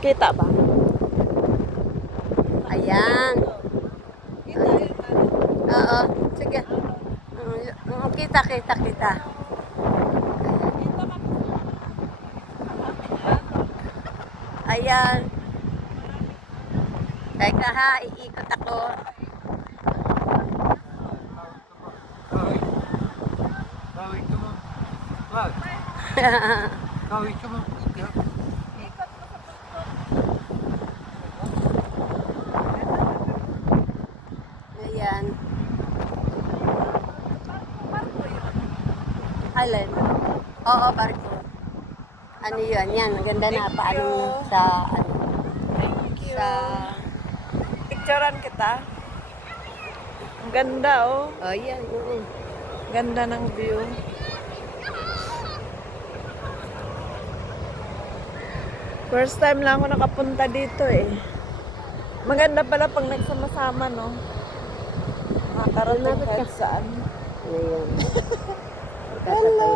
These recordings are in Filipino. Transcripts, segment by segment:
Kita ba? Ayan. Oo, sige. Kita, kita, kita. Ayan. Teka ha, iikot ako. Kawin ka mo. Wag. Kawin ka mo. Ayan. Alin? Oo, barko. Ano yun? Yan, ang ganda na paano sa, ano, Thank you. sa, Picturean kita. Ang ganda oh. oh, yan, oo. Ganda ng view. First time lang ako nakapunta dito eh. Maganda pala pag nagsama-sama, no? Makakarating kahit saan. Ayan. Hello!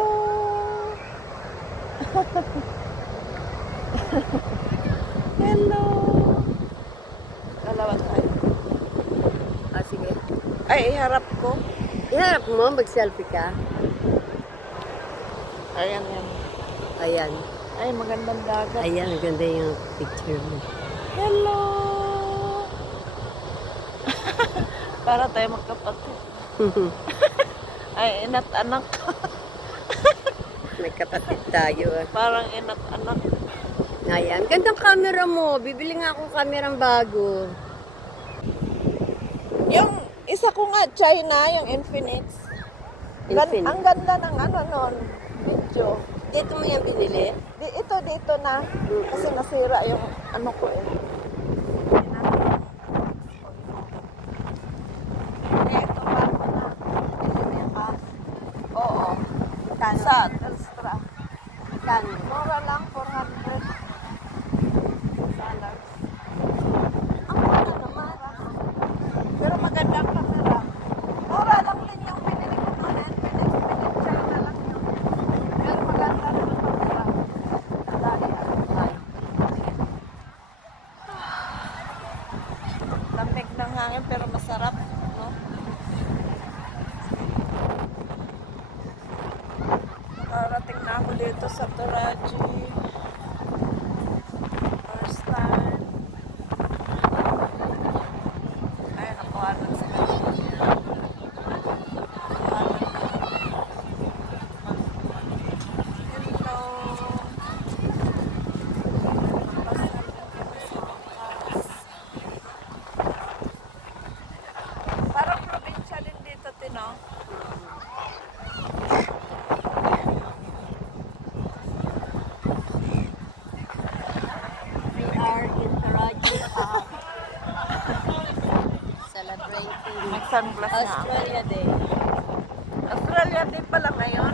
Hello! Dalawa tayo. Ah, sige. Ay, iharap ko. Iharap mo, mag-selfie ka. Ayan, yan. Ayan. Ay, magandang dagat. Ayan, ang ganda yung picture mo. Hello! Para tayo magkapatid. Ay, ina't anak. May kapatid tayo. Ah. Parang ina't anak. Ayan, gandang camera mo. Bibili nga akong kamerang bago. Yung isa ko nga, China, yung Infinix. Infinix. Ang ganda ng ano nun, video. Dito mo yan binili? Ito dito na. Kasi nasira yung ano ko eh. Ito pa na. Binili ka. Oo. Sa Telstra. Kan. Mura lang, $400. Ang mura naman. Pero magandang camera. Mura lang din yung pinili ko noon. Infinix China lang yun. Pero maganda naman camera. Dali lamig ng hangin pero masarap, no? Nakarating na ako dito sa Toraji. First time. Ay, nakuhanan sa kanila. Hello. Parang probinsya din dito, Tino. We are in Karachi Park. Celebrating Mag-sunglass nga ako. Australia Day. Australia Day pala ngayon.